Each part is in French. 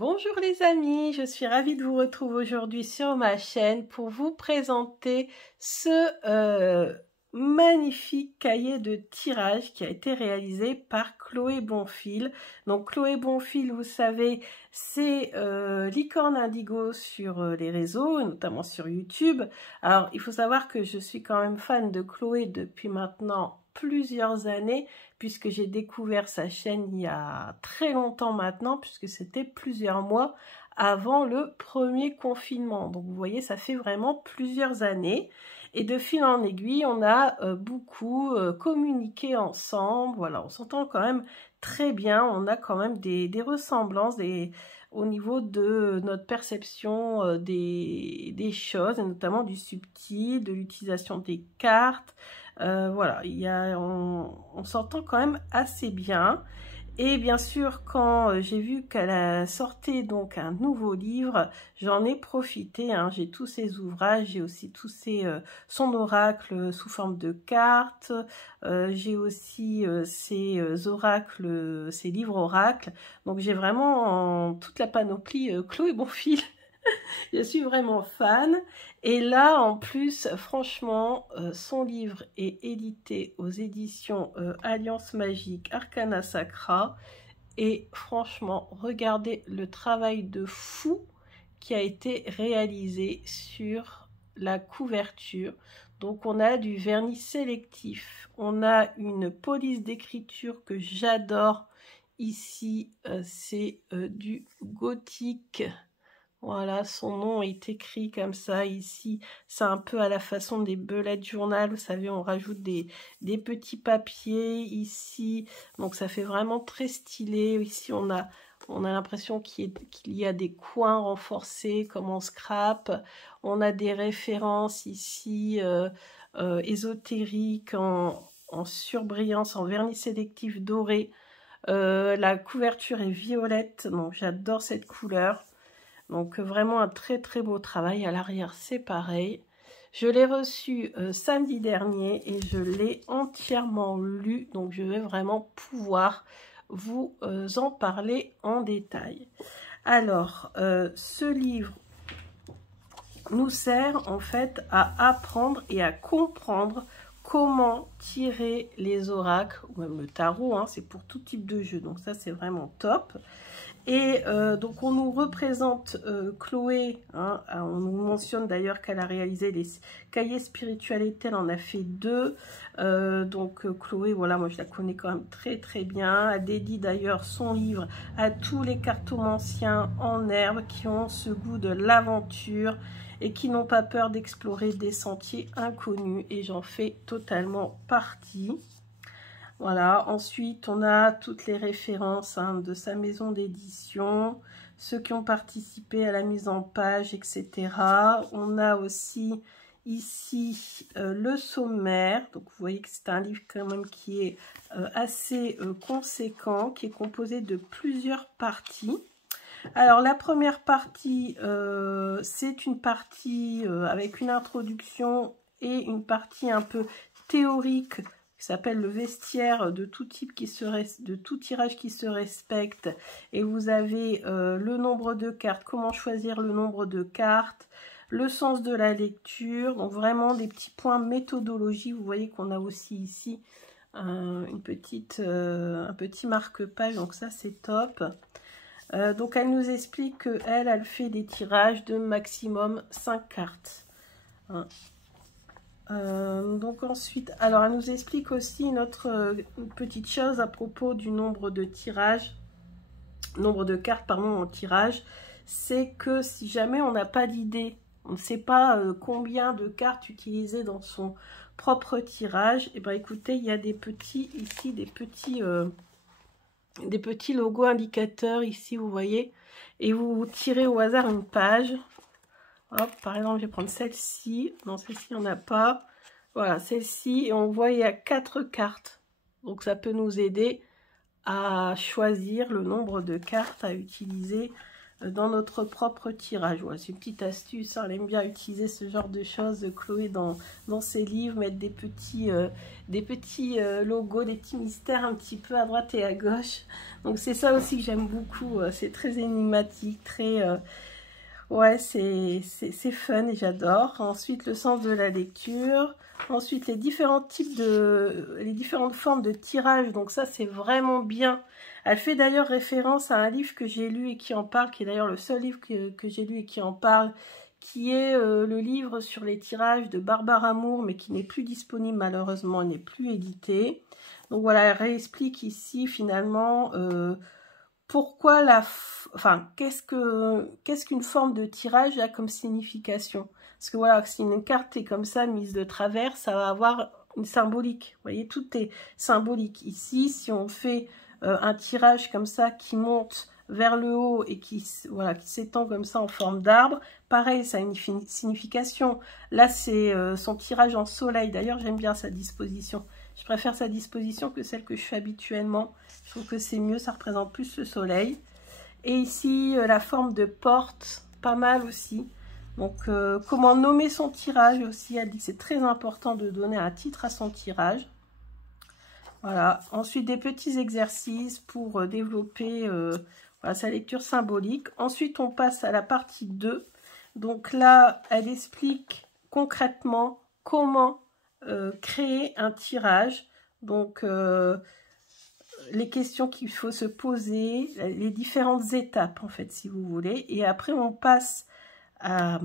Bonjour les amis, je suis ravie de vous retrouver aujourd'hui sur ma chaîne pour vous présenter ce magnifique cahier de tirage qui a été réalisé par Chloé Bonfil. Donc Chloé Bonfil, vous savez, c'est Licorne Indigo sur les réseaux, notamment sur YouTube. Alors il faut savoir que je suis quand même fan de Chloé depuis maintenant plusieurs années, puisque j'ai découvert sa chaîne il y a très longtemps maintenant, puisque c'était plusieurs mois avant le premier confinement. Donc vous voyez, ça fait vraiment plusieurs années. Et de fil en aiguille, on a beaucoup communiqué ensemble. Voilà, on s'entend quand même très bien. On a quand même des ressemblances au niveau de notre perception des choses, et notamment du subtil, de l'utilisation des cartes. Voilà, on s'entend quand même assez bien. Et bien sûr, quand j'ai vu qu'elle a sorti donc un nouveau livre, j'en ai profité. Hein, j'ai tous ses ouvrages, j'ai aussi son oracle sous forme de cartes. J'ai aussi ses oracles, ses livres oracles. Donc j'ai vraiment toute la panoplie Chloé Bonfil. Je suis vraiment fan. Et là, en plus, franchement, son livre est édité aux éditions Alliance Magique Arcana Sacra. Et franchement, regardez le travail de fou qui a été réalisé sur la couverture. Donc, on a du vernis sélectif. On a une police d'écriture que j'adore. Ici, c'est du gothique. Voilà, son nom est écrit comme ça ici. C'est un peu à la façon des bullet journal. Vous savez, on rajoute des petits papiers ici. Donc, ça fait vraiment très stylé. Ici, on a l'impression qu'il y a des coins renforcés comme en scrap. On a des références ici ésotériques en surbrillance, en vernis sélectif doré. La couverture est violette. Donc, j'adore cette couleur. Donc vraiment un très très beau travail. À l'arrière, c'est pareil. Je l'ai reçu samedi dernier et je l'ai entièrement lu. Donc je vais vraiment pouvoir vous en parler en détail. Alors, ce livre nous sert en fait à apprendre et à comprendre comment tirer les oracles, ou même le tarot, hein, c'est pour tout type de jeu. Donc ça, c'est vraiment top. Et donc on nous représente Chloé, hein, on nous mentionne d'ailleurs qu'elle a réalisé les cahiers spirituels, elle en a fait 2. Donc Chloé, voilà, moi je la connais quand même très très bien. Elle dédie d'ailleurs son livre à tous les cartomanciens en herbe qui ont ce goût de l'aventure et qui n'ont pas peur d'explorer des sentiers inconnus. Et j'en fais totalement partie. Voilà, ensuite on a toutes les références de sa maison d'édition, ceux qui ont participé à la mise en page, etc. On a aussi ici le sommaire, donc vous voyez que c'est un livre quand même qui est assez conséquent, qui est composé de plusieurs parties. Alors la première partie, c'est une partie avec une introduction et une partie un peu théorique, qui s'appelle le vestiaire de tout type de tout tirage qui se respecte. Et vous avez le nombre de cartes, comment choisir le nombre de cartes, le sens de la lecture, donc vraiment des petits points méthodologie. Vous voyez qu'on a aussi ici un petit marque-page, donc ça c'est top. Donc elle nous explique qu'elle fait des tirages de maximum 5 cartes. Hein. Donc ensuite, alors elle nous explique aussi une petite chose à propos du nombre de tirages, nombre de cartes pardon en tirage, c'est que si jamais on n'a pas d'idée, on ne sait pas combien de cartes utiliser dans son propre tirage, et ben écoutez, il y a des petits ici, des petits logos indicateurs ici, vous voyez, et vous tirez au hasard une page. Hop, par exemple, je vais prendre celle-ci. Non, celle-ci, il n'y en a pas. Voilà, celle-ci. Et on voit, il y a 4 cartes. Donc, ça peut nous aider à choisir le nombre de cartes à utiliser dans notre propre tirage. Voilà, c'est une petite astuce, hein, elle aime bien utiliser ce genre de choses, Chloé, dans ses livres, mettre des petits logos, des petits mystères un petit peu à droite et à gauche. Donc c'est ça aussi que j'aime beaucoup, c'est très énigmatique, très... ouais, c'est fun et j'adore. Ensuite, le sens de la lecture. Ensuite, les différentes formes de tirage. Donc ça, c'est vraiment bien. Elle fait d'ailleurs référence à un livre que j'ai lu et qui en parle, qui est d'ailleurs le seul livre que j'ai lu et qui en parle, qui est le livre sur les tirages de Barbara Amour, mais qui n'est plus disponible malheureusement, n'est plus édité. Donc voilà, elle réexplique ici finalement... pourquoi qu'est-ce qu'une forme de tirage a comme signification? Parce que voilà, si une carte est comme ça, mise de travers, ça va avoir une symbolique. Vous voyez, tout est symbolique. Ici, si on fait un tirage comme ça qui monte vers le haut et qui s'étend comme ça en forme d'arbre, pareil, ça a une signification. Là, c'est son tirage en soleil. D'ailleurs, j'aime bien sa disposition. Je préfère sa disposition que celle que je fais habituellement. Je trouve que c'est mieux, ça représente plus le soleil. Et ici, la forme de porte, pas mal aussi. Donc, comment nommer son tirage aussi. Elle dit que c'est très important de donner un titre à son tirage. Voilà. Ensuite, des petits exercices pour développer voilà, sa lecture symbolique. Ensuite, on passe à la partie 2. Donc là, elle explique concrètement comment créer un tirage. Donc, les questions qu'il faut se poser, les différentes étapes, en fait, si vous voulez. Et après, on passe à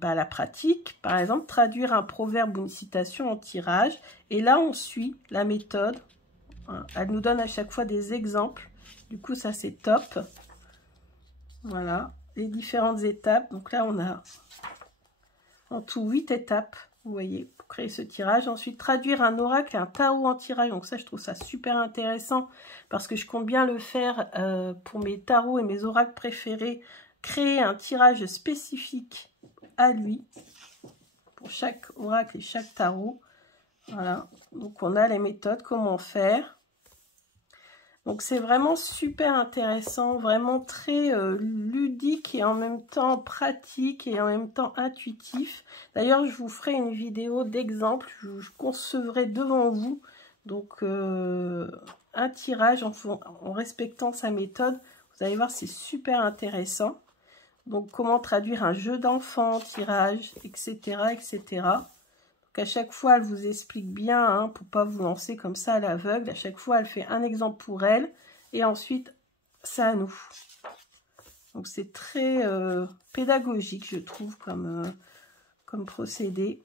la pratique. Par exemple, traduire un proverbe ou une citation en tirage. Et là, on suit la méthode. Elle nous donne à chaque fois des exemples. Du coup, ça, c'est top. Voilà, les différentes étapes. Donc là, on a en tout 8 étapes, vous voyez, pour créer ce tirage. Ensuite, traduire un oracle et un tarot en tirage. Donc ça, je trouve ça super intéressant parce que je compte bien le faire pour mes tarots et mes oracles préférés. Créer un tirage spécifique à lui pour chaque oracle et chaque tarot. Voilà, donc on a les méthodes, comment faire. Donc c'est vraiment super intéressant, vraiment très ludique et en même temps pratique et en même temps intuitif. D'ailleurs, je vous ferai une vidéo d'exemple, je concevrai devant vous donc un tirage en respectant sa méthode. Vous allez voir, c'est super intéressant. Donc comment traduire un jeu d'enfant, tirage, etc., etc. Donc à chaque fois, elle vous explique bien, hein, pour ne pas vous lancer comme ça à l'aveugle. À chaque fois, elle fait un exemple pour elle. Et ensuite, c'est à nous. Donc c'est très pédagogique, je trouve, comme procédé.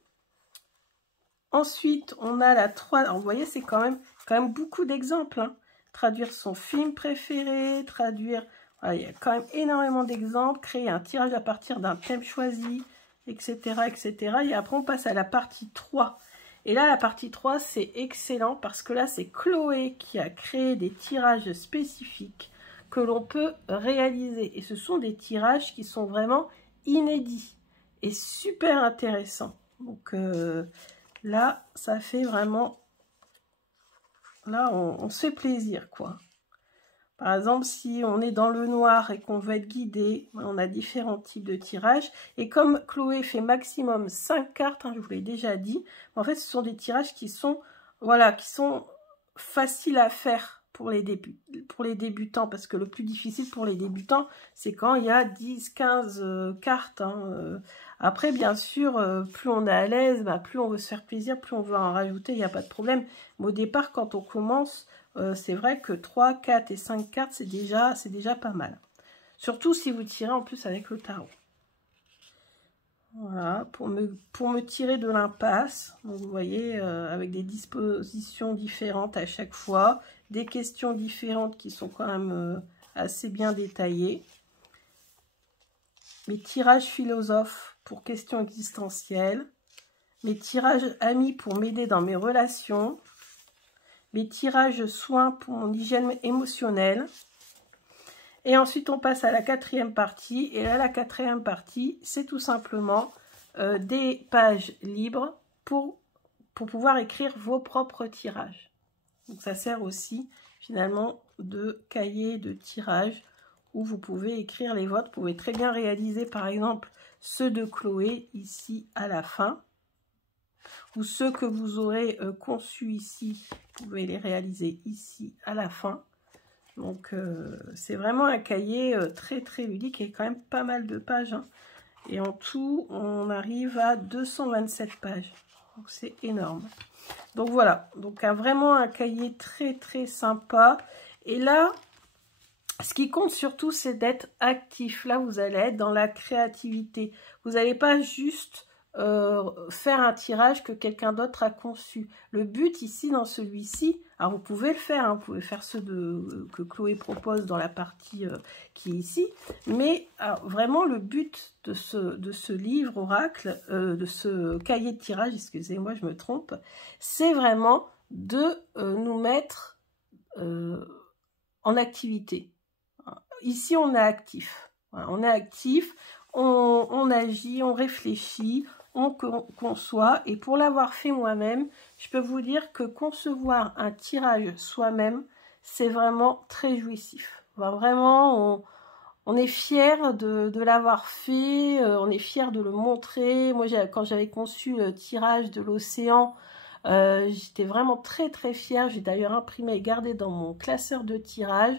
Ensuite, on a la 3. Alors, vous voyez, c'est quand même beaucoup d'exemples. Hein. Traduire son film préféré, traduire... Voilà, il y a quand même énormément d'exemples. Créer un tirage à partir d'un thème choisi, etc., etc. Et après, on passe à la partie 3. Et là, la partie 3, c'est excellent parce que là, c'est Chloé qui a créé des tirages spécifiques que l'on peut réaliser. Et ce sont des tirages qui sont vraiment inédits et super intéressants. Donc là, ça fait vraiment... Là, on se fait plaisir, quoi. Par exemple, si on est dans le noir et qu'on veut être guidé, on a différents types de tirages. Et comme Chloé fait maximum 5 cartes, hein, je vous l'ai déjà dit, en fait, ce sont des tirages qui sont, voilà, qui sont faciles à faire pour les débutants. Parce que le plus difficile pour les débutants, c'est quand il y a 10, 15 cartes. Hein. Après, bien sûr, plus on est à l'aise, plus on veut se faire plaisir, plus on veut en rajouter, il n'y a pas de problème. Mais au départ, quand on commence... c'est vrai que 3, 4 et 5 cartes, c'est déjà pas mal. Surtout si vous tirez en plus avec le tarot. Voilà, pour me tirer de l'impasse. Donc vous voyez, avec des dispositions différentes à chaque fois. Des questions différentes qui sont quand même assez bien détaillées. Mes tirages philosophes pour questions existentielles. Mes tirages amis pour m'aider dans mes relations. Mes tirages soins pour mon hygiène émotionnelle. Et ensuite, on passe à la 4e partie. Et là, la 4e partie, c'est tout simplement des pages libres pour pouvoir écrire vos propres tirages. Donc, ça sert aussi, finalement, de cahier de tirage où vous pouvez écrire les vôtres. Vous pouvez très bien réaliser par exemple ceux de Chloé ici à la fin, ou ceux que vous aurez conçus ici, vous pouvez les réaliser ici à la fin. Donc c'est vraiment un cahier très très ludique et quand même pas mal de pages, hein. Et en tout on arrive à 227 pages, donc c'est énorme. Donc voilà, donc vraiment un cahier très très sympa. Et là, ce qui compte surtout, c'est d'être actif. Là, vous allez être dans la créativité. Vous n'allez pas juste faire un tirage que quelqu'un d'autre a conçu. Le but ici, dans celui-ci, alors vous pouvez le faire, hein, vous pouvez faire ceux que Chloé propose dans la partie qui est ici, mais vraiment le but de ce livre oracle, de ce cahier de tirage, excusez-moi, je me trompe, c'est vraiment de nous mettre en activité. Ici, on est actif. Voilà, on est actif, on agit, on réfléchit, on conçoit. Et pour l'avoir fait moi-même, je peux vous dire que concevoir un tirage soi-même, c'est vraiment très jouissif. Vraiment, on est fier de l'avoir fait, on est fier de le montrer. Moi, quand j'avais conçu le tirage de l'océan, j'étais vraiment très très fière. J'ai d'ailleurs imprimé et gardé dans mon classeur de tirage.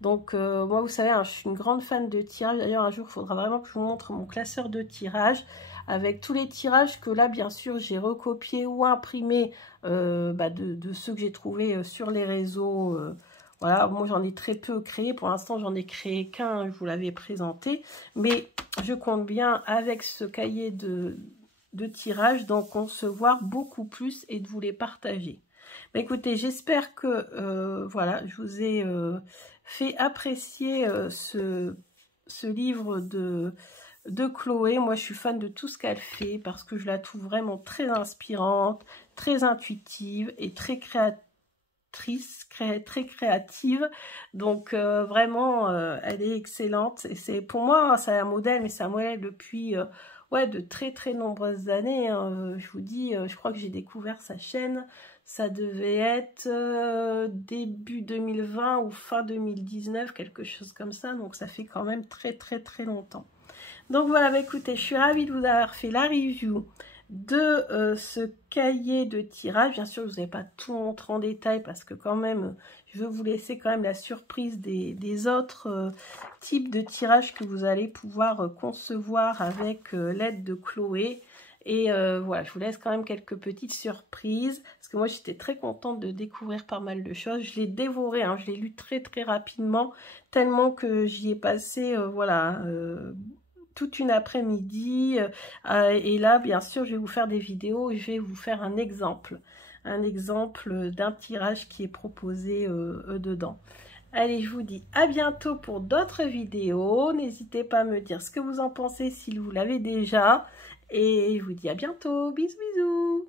Donc moi, vous savez, hein, je suis une grande fan de tirage. D'ailleurs, un jour, il faudra vraiment que je vous montre mon classeur de tirage avec tous les tirages que là, bien sûr, j'ai recopiés ou imprimés de ceux que j'ai trouvés sur les réseaux. Voilà, moi, j'en ai très peu créé. Pour l'instant, j'en ai créé qu'un, je vous l'avais présenté. Mais je compte bien, avec ce cahier de tirage, d'en concevoir beaucoup plus et de vous les partager. Bah, écoutez, j'espère que voilà, je vous ai fait apprécier ce livre de Chloé. Moi, je suis fan de tout ce qu'elle fait parce que je la trouve vraiment très inspirante, très intuitive et très créatrice, très créative. Donc, vraiment, elle est excellente. Et c'est pour moi, c'est un modèle, mais c'est un modèle depuis ouais, de très très nombreuses années. Hein. Je vous dis, je crois que j'ai découvert sa chaîne. Ça devait être début 2020 ou fin 2019, quelque chose comme ça. Donc, ça fait quand même très très très longtemps. Donc voilà, bah, écoutez, je suis ravie de vous avoir fait la review de ce cahier de tirage. Bien sûr, je ne vous ai pas tout montré en détail parce que quand même, je veux vous laisser quand même la surprise des autres types de tirages que vous allez pouvoir concevoir avec l'aide de Chloé. Et voilà, je vous laisse quand même quelques petites surprises, parce que moi j'étais très contente de découvrir pas mal de choses. Je l'ai dévoré, hein, je l'ai lu très très rapidement, tellement que j'y ai passé, voilà, toute une après-midi. Et là, bien sûr, je vais vous faire des vidéos et je vais vous faire un exemple d'un tirage qui est proposé dedans. Allez, je vous dis à bientôt pour d'autres vidéos. N'hésitez pas à me dire ce que vous en pensez si vous l'avez déjà. Et je vous dis à bientôt. Bisous, bisous.